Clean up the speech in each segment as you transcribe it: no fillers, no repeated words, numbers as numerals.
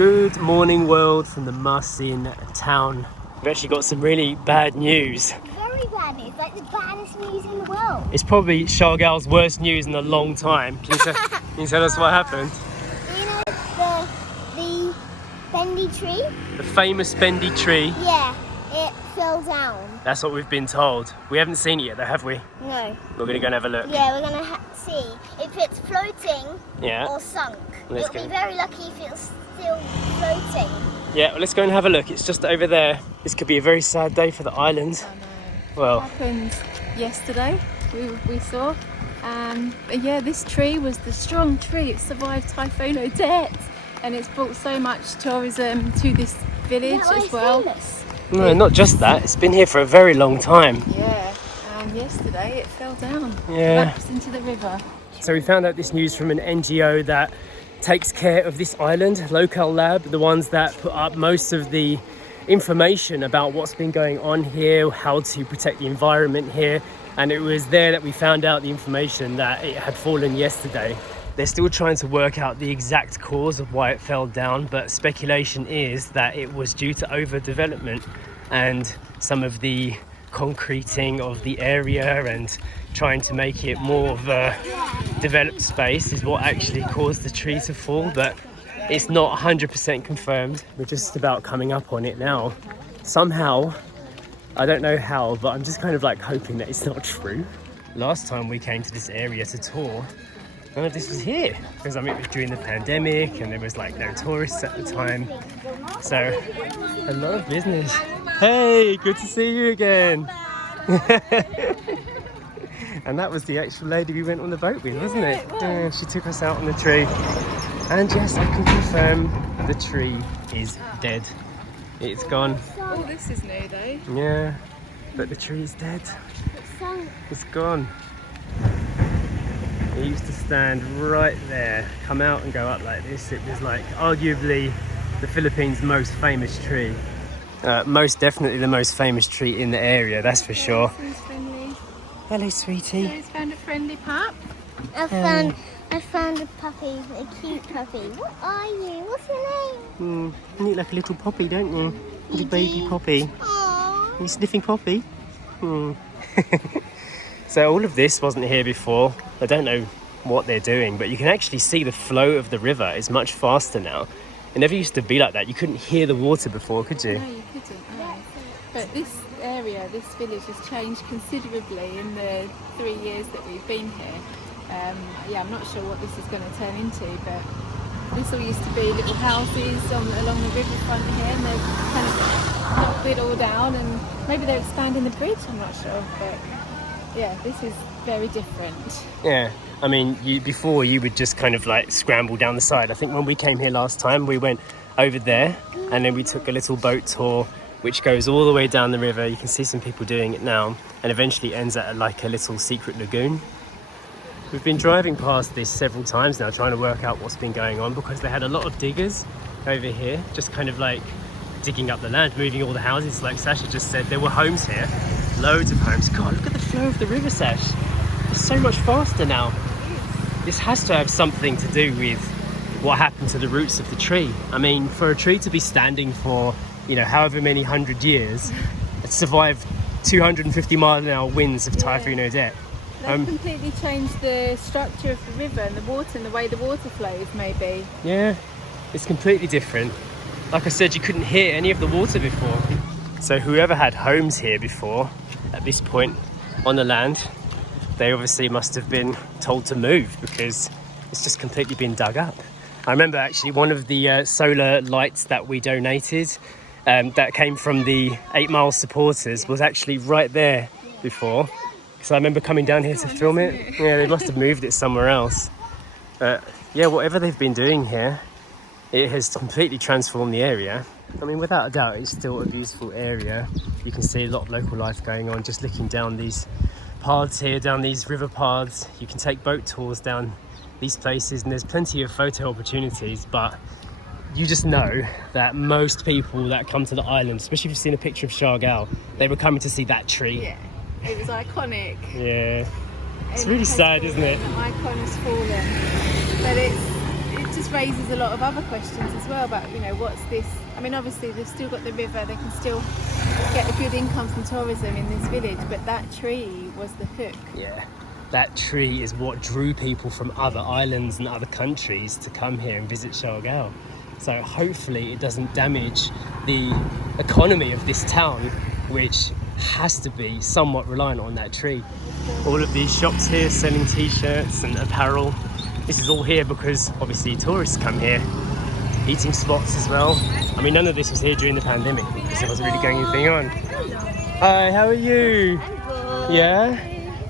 Good morning world from the Maasin town. We've actually got some really bad news. Very bad news, like the baddest news in the world. It's probably Siargao's worst news in a long time. Can you tell us what happened? You know the bendy tree? The famous bendy tree. Yeah, it fell down. That's what we've been told. We haven't seen it yet though, have we? No. We're going to go and have a look. Yeah, we're going to see if it's floating or sunk. Let's It'll go. be very lucky if it's still floating. Yeah, well, let's go and have a look. It's just over there. This could be a very sad day for the island. I know. Well, It happened yesterday, we saw. But yeah, this tree was the strong tree. It survived Typhoon Odette, and it's brought so much tourism to this village as well. Famous. no, not just that. It's been here for a very long time. Yeah, and yesterday it fell down, Yeah. collapsed into the river. So we found out this news from an NGO that takes care of this island, Local Lab, the ones that put up most of the information about what's been going on here, how to protect the environment here. And it was there that we found out the information that it had fallen yesterday. They're still trying to work out the exact cause of why it fell down, but speculation is that it was due to overdevelopment and some of the concreting of the area and trying to make it more of a developed space is what actually caused the tree to fall, but it's not 100% confirmed. We're just about coming up on it now. Somehow, I don't know how, but I'm just kind of like hoping that it's not true. Last time we came to this area to tour, none of this was here because I mean it was during the pandemic and there was like no tourists at the time, so a lot of business. Hey, good to see you again. And that was the actual lady we went on the boat with, wasn't it? Yeah, she took us out on the tree. And yes, I can confirm the tree is dead. It's gone. Oh, this is new though. Yeah, but the tree is dead. It's sunk. It's gone. It used to stand right there, come out and go up like this. It was like arguably the Philippines' most famous tree. Most definitely the most famous tree in the area, that's for sure. Who's friendly? Hello, sweetie. Who's found a friendly pup? I found a puppy, a cute puppy. What are you? What's your name? You look like a little poppy, don't you? Little You baby do. poppy. Aww. You sniffing poppy? So all of this wasn't here before. I don't know what they're doing, but you can actually see the flow of the river is much faster now. It never used to be like that. You couldn't hear the water before, could you? No, you couldn't. No. But this area, this village has changed considerably in the 3 years that we've been here. Yeah, I'm not sure what this is going to turn into, but this all used to be little houses along the riverfront here, and they've kind of knocked it all down, and maybe they're expanding the bridge, I'm not sure, but yeah, this is very different. Yeah, I mean, before you would just kind of like scramble down the side. I think when we came here last time, we went over there and then we took a little boat tour which goes all the way down the river. You can see some people doing it now and eventually ends at like a little secret lagoon. We've been driving past this several times now trying to work out what's been going on because they had a lot of diggers over here just kind of like digging up the land, moving all the houses. Like Sacha just said, there were homes here, loads of homes. God, look at the flow of the river, Sash. It's so much faster now. This has to have something to do with what happened to the roots of the tree. I mean, for a tree to be standing for, you know, however many 100 years, it survived 250 mile an hour winds of Typhoon Odette. They've completely changed the structure of the river and the water and the way the water flows, maybe. Yeah, it's completely different. Like I said, you couldn't hear any of the water before. So whoever had homes here before, at this point on the land, they obviously must have been told to move because it's just completely been dug up. I remember actually one of the solar lights that we donated that came from the 8 Mile supporters was actually right there before. So I remember coming down here to film it. Yeah, they must have moved it somewhere else. But yeah, whatever they've been doing here, it has completely transformed the area. I mean, without a doubt, it's still a beautiful area. You can see a lot of local life going on just looking down these paths here, down these river paths. You can take boat tours down these places and there's plenty of photo opportunities, but you just know that most people that come to the island, especially if you've seen a picture of Surigao, they were coming to see that tree. Yeah, it was iconic. Yeah. It's And really has sad, fallen, isn't it? The icon has fallen, but it just raises a lot of other questions as well about, you know, what's this? I mean, obviously they've still got the river, they can still get a good income from tourism in this village, but that tree was the hook. Yeah, that tree is what drew people from other islands and other countries to come here and visit Siargao. So hopefully it doesn't damage the economy of this town, which has to be somewhat reliant on that tree. All of these shops here selling t-shirts and apparel. This is all here because obviously tourists come here. Eating spots as well. I mean, none of this was here during the pandemic because there wasn't really going anything on. Hi, how are you? I'm good. Yeah?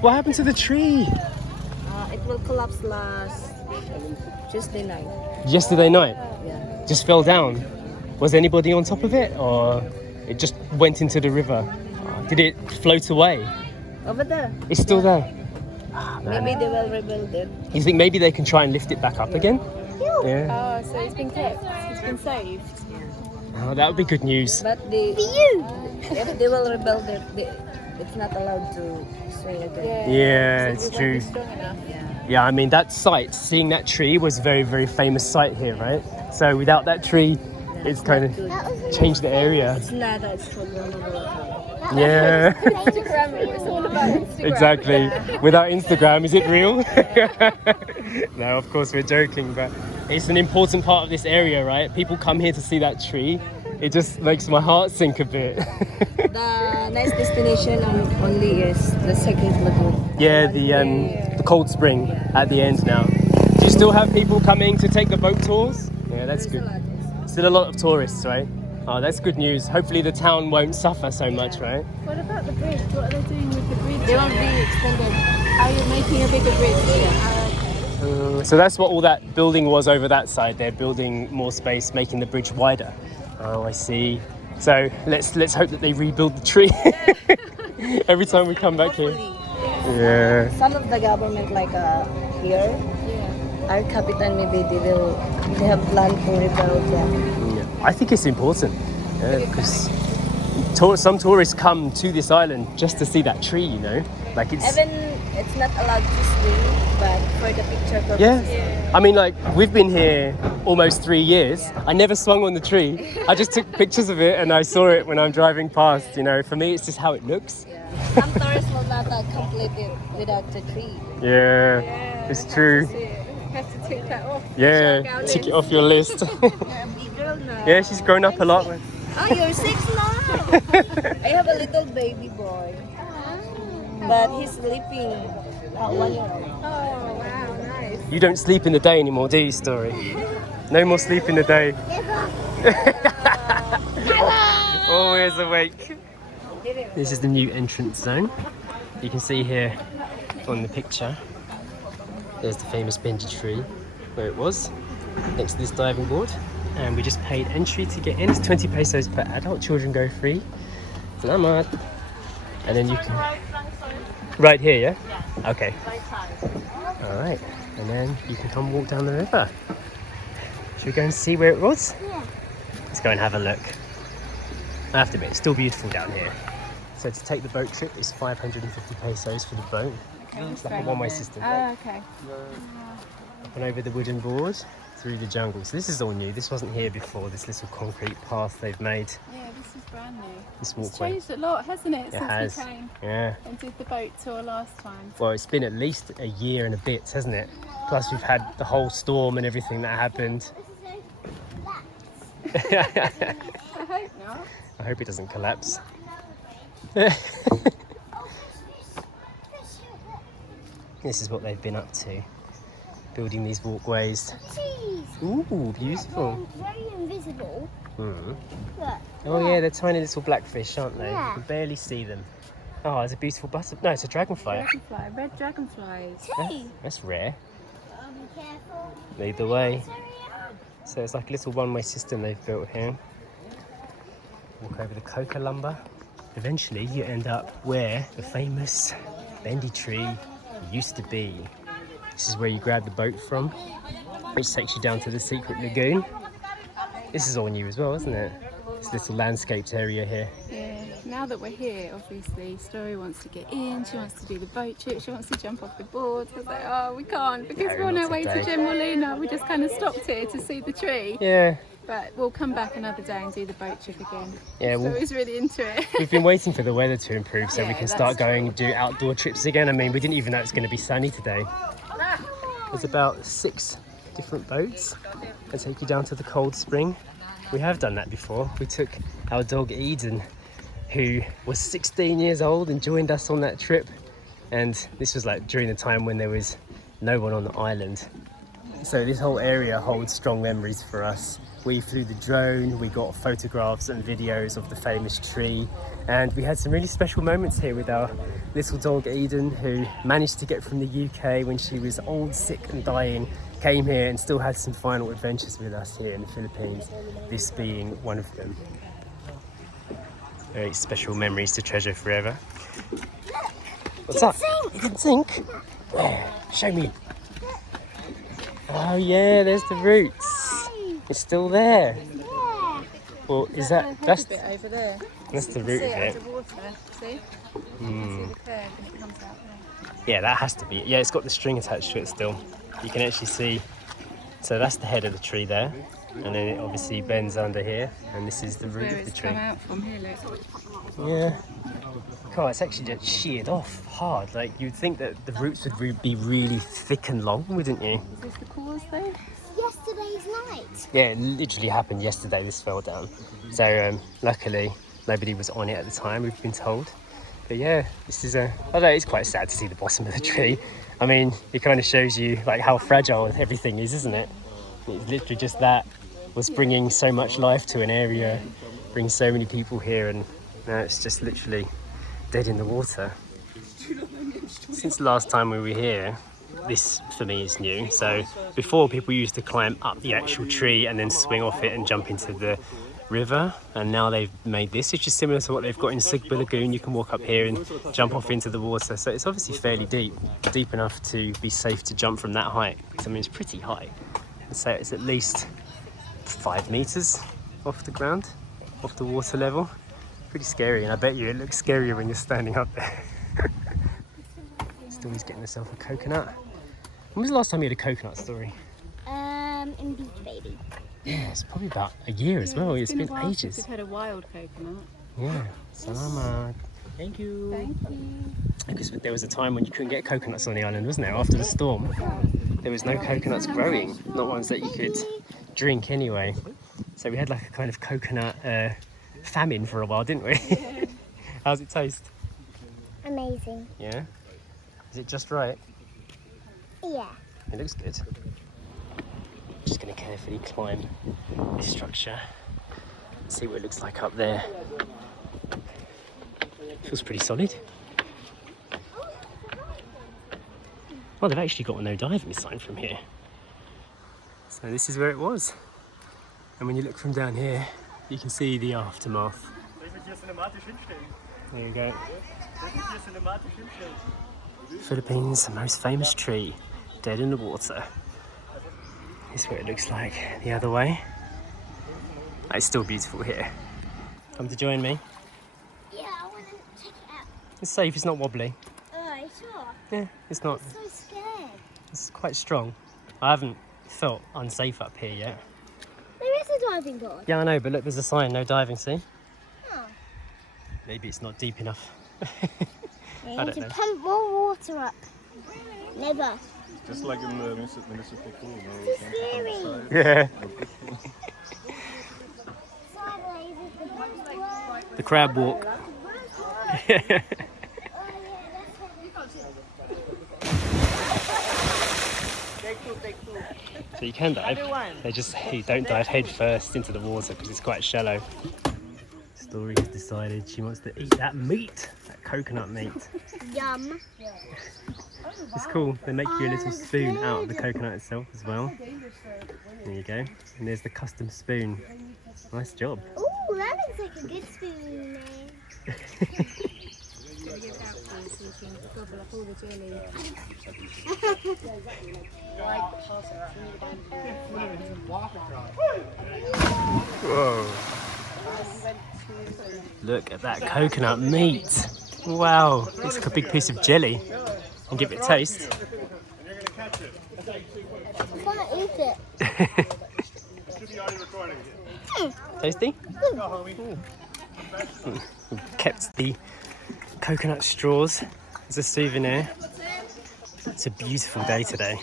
What happened to the tree? It will collapse last Tuesday night. Yesterday night? Yeah. Just fell down. Was anybody on top of it or it just went into the river? Did it float away? Over there. It's still there. Man. Maybe they will rebuild it. You think maybe they can try and lift it back up again? Yeah. Oh, so it's been kept, it's been saved. Oh, that would be good news. But if they will rebuild it, it's not allowed to swing again. Yeah, So it's it won't true. be strong enough. Yeah, I mean, that site, seeing that tree was a very, very famous site here, right? So without that tree, it's kind of changed the area. It's not a Instagram. Yeah, Instagram, it's all about Instagram. exactly. Without Instagram, is it real? No, of course we're joking, but it's an important part of this area, right? People come here to see that tree. It just makes my heart sink a bit. The next destination only is the second lagoon. Yeah, the cold spring at the end now. Do you still have people coming to take the boat tours? Yeah, that's good. Still a lot of tourists, right? Oh, that's good news. Hopefully the town won't suffer so much, right? What about the bridge? What are they doing with the bridge? They will be extended. Are you making a bigger bridge? So that's what all that building was over that side. They're building more space, making the bridge wider. Oh, I see. So let's hope that they rebuild the tree every time we come back here. Yeah. Some of the government, like here, our capital, maybe they have planned to rebuild them. Yeah. I think it's important because some tourists come to this island just to see that tree, you know? Like it's not allowed to swim, but for the picture purposes. Yeah. I mean, like, we've been here almost 3 years. I never swung on the tree. I just took pictures of it and I saw it when I'm driving past, you know. For me, it's just how it looks. Yeah. Some tourists will not complete it without the tree. Yeah, it's true. Have to tick that off. Yeah, tick it off your list. You're a big girl now. Yeah, she's grown up a lot. Oh, you're 6 now. I have a little baby boy, but he's sleeping at 1 year old. Oh, wow, nice. You don't sleep in the day anymore, do you, Story? No more sleep in the day. Always awake. This is the new entrance zone. You can see here on the picture, there's the famous bendy tree where it was, next to this diving board. And we just paid entry to get in. It's 20 pesos per adult. Children go free. Selamat. And then you can... Right here, yeah? Yeah. Okay. All right. And then you can come walk down the river. Should we go and see where it was? Yeah. Let's go and have a look. I have to admit, it's still beautiful down here. So to take the boat trip, it's 550 pesos for the boat. It's like a one-way system. Oh, okay. Up and over the wooden board, through the jungle. So this is all new. This wasn't here before, this little concrete path they've made. Yeah, this is brand new. This It's walkway. changed a lot, hasn't it, It since has. we came Yeah. and did the boat tour last time? Well, it's been at least a year and a bit, hasn't it? Plus we've had the whole storm and everything that happened. I hope not. I hope it doesn't collapse. This is what they've been up to. Building these walkways. Cheese. Ooh, beautiful. Very invisible. Mm. Look. Oh yeah, they're tiny little blackfish, aren't they? Yeah. You can barely see them. Oh, there's a beautiful butterfly. No, it's a dragonfly. Dragonfly, red dragonflies. Cheese. That's rare. Be careful. Lead the way. So it's like a little one-way system they've built here. Walk over the coca lumber. Eventually you end up where the famous bendy tree used to be. This is where you grab the boat from, which takes you down to the secret lagoon. This is all new as well, isn't it? This little landscaped area here. Yeah, now that we're here, obviously, Story wants to get in, she wants to do the boat trip, she wants to jump off the board. I was like, oh, we can't because No, we're on not our way to today. Jmayel. We just kind of stopped here to see the tree. Yeah. But we'll come back another day and do the boat trip again. Yeah, well, Story's really into it. we've been waiting for the weather to improve so we Yeah, can that's start going and do outdoor trips again. I mean, we didn't even know it's going to be sunny today. There's about 6 different boats that take you down to the cold spring. We have done that before. We took our dog Eden, who was 16 years old, and joined us on that trip. And this was like during the time when there was no one on the island. So this whole area holds strong memories for us. We flew the drone, we got photographs and videos of the famous tree, and we had some really special moments here with our little dog Eden, who managed to get from the UK when she was old, sick and dying, came here and still had some final adventures with us here in the Philippines, this being one of them. Very special memories to treasure forever. What's up? You can sink? Where? Show me. Oh yeah, there's the roots. It's still there. Yeah. Well, is that that's bit over there. that's the root See of it it? underwater, see? See the curve and it comes out there. Yeah, that has to be it. Yeah, it's got the string attached to it still. You can actually see. So that's the head of the tree there, and then it obviously bends under here, and this is the root Where of the it's tree. come out from here, look. Yeah. God, it's actually just sheared off hard. Like you'd think that the roots would be really thick and long, wouldn't you? Is this the cause though? Yesterday's night. Yeah, it literally happened yesterday. This fell down. So luckily nobody was on it at the time. We've been told. But yeah, this is although it's quite sad to see the bottom of the tree. I mean, it kind of shows you like how fragile everything is, isn't it? It's literally just that was bringing so much life to an area, bringing so many people here, and now it's just literally dead in the water. Since the last time we were here, this for me is new. So before, people used to climb up the actual tree and then swing off it and jump into the river, and now they've made this, which is similar to what they've got in Surigao Lagoon. You can walk up here and jump off into the water, so it's obviously fairly deep enough to be safe to jump from that height. I mean, it's pretty high, so it's at least 5 meters off the ground, off the water level. Pretty scary, and I bet you it looks scarier when you're standing up there. Story's getting herself a coconut. When was the last time you had a coconut, Story? In Beach Baby. Yeah, it's probably about a year as well. It's been a while since ages. we've had a wild coconut. Yeah, salamat. Thank you. Thank you. Because there was a time when you couldn't get coconuts on the island, wasn't there? After the storm, there was no coconuts growing, not ones that you could drink anyway. So we had like a kind of coconut famine for a while, didn't we? How's it taste? Amazing. Yeah? Is it just right? Yeah. It looks good. Just going to carefully climb this structure, see what it looks like up there. Feels pretty solid. Well, they've actually got a no diving sign from here. So this is where it was. And when you look from down here, you can see the aftermath. There you go. Philippines' most famous tree, dead in the water. This is what it looks like the other way. It's still beautiful here. Come to join me. Yeah, I want to check it out. It's safe, it's not wobbly. Oh, sure. Yeah, it's not. So scared. It's quite strong. I haven't felt unsafe up here yet. There is a diving board. Yeah, I know, but look, there's a sign, no diving, see? Oh. Maybe it's not deep enough. You I need don't to know. pump more water up. Never. Just like in the municipal pool. It's scary. Yeah. Sideways is the best one. The crab walk. Oh, yeah, that's So you can dive. They just say you don't dive head first into the water because it's quite shallow. Story has decided she wants to eat that meat, that coconut meat. yum. It's cool. They make you a little spoon out of the coconut itself as well. There you go. And there's the custom spoon. Nice job. Ooh, that looks like a good spoon. Whoa. Look at that coconut meat. Wow, looks like a big piece of jelly. And give it a taste. I can't eat it. Tasty? Kept the coconut straws as a souvenir. It's a beautiful day today.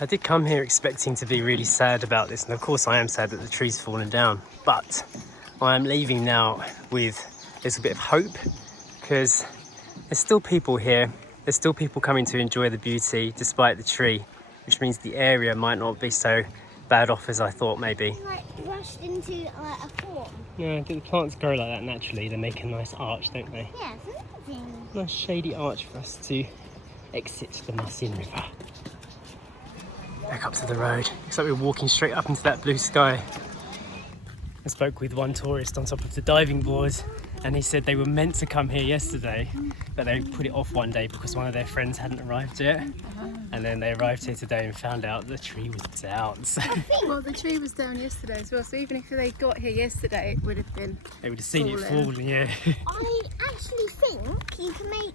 I did come here expecting to be really sad about this, and of course I am sad that the tree's fallen down, but I am leaving now with a little bit of hope, because there's still people here. There's still people coming to enjoy the beauty despite the tree, which means the area might not be so bad off as I thought maybe. Like rushed into like a form. Yeah, the plants grow like that naturally. They make a nice arch, don't they? Yeah, it's amazing. Nice shady arch for us to exit the Maasin River. Back up to the road. Looks like we're walking straight up into that blue sky. I spoke with one tourist on top of the diving board, and he said they were meant to come here yesterday, but they put it off one day because one of their friends hadn't arrived yet. And then they arrived here today and found out the tree was down. So Well, the tree was down yesterday as well, so even if they got here yesterday, it would have been. they would have seen it falling, yeah. I actually think you can make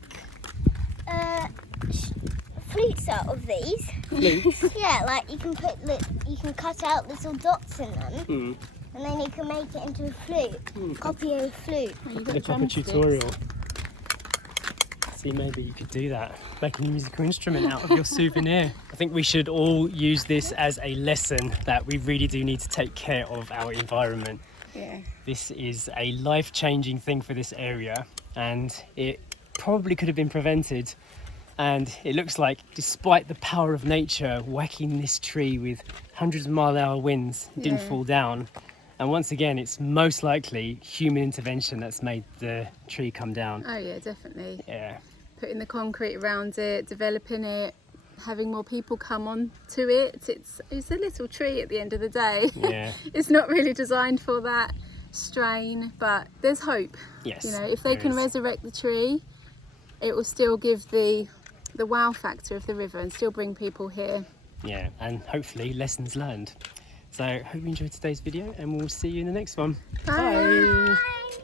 flutes out of these. Flutes? Yeah, like you can you can cut out little dots in them, Mm. and then you can make it into a flute. Copy a flute. The proper tutorial. See, maybe you could do that. Make a musical instrument out of your souvenir. I think we should all use this as a lesson that we really do need to take care of our environment. Yeah. This is a life-changing thing for this area, and it probably could have been prevented. And it looks like, despite the power of nature whacking this tree with hundreds of mile-an-hour winds, it didn't Yeah. fall down. And once again, it's most likely human intervention that's made the tree come down. Oh yeah, definitely. Yeah. Putting the concrete around it, developing it, having more people come on to it. It's a little tree at the end of the day. Yeah. It's not really designed for that strain, but there's hope. Yes. You know, if they there can is. resurrect the tree, it will still give the wow factor of the river and still bring people here. Yeah, and hopefully lessons learned. So hope you enjoyed today's video, and we'll see you in the next one. Bye. Bye. Bye.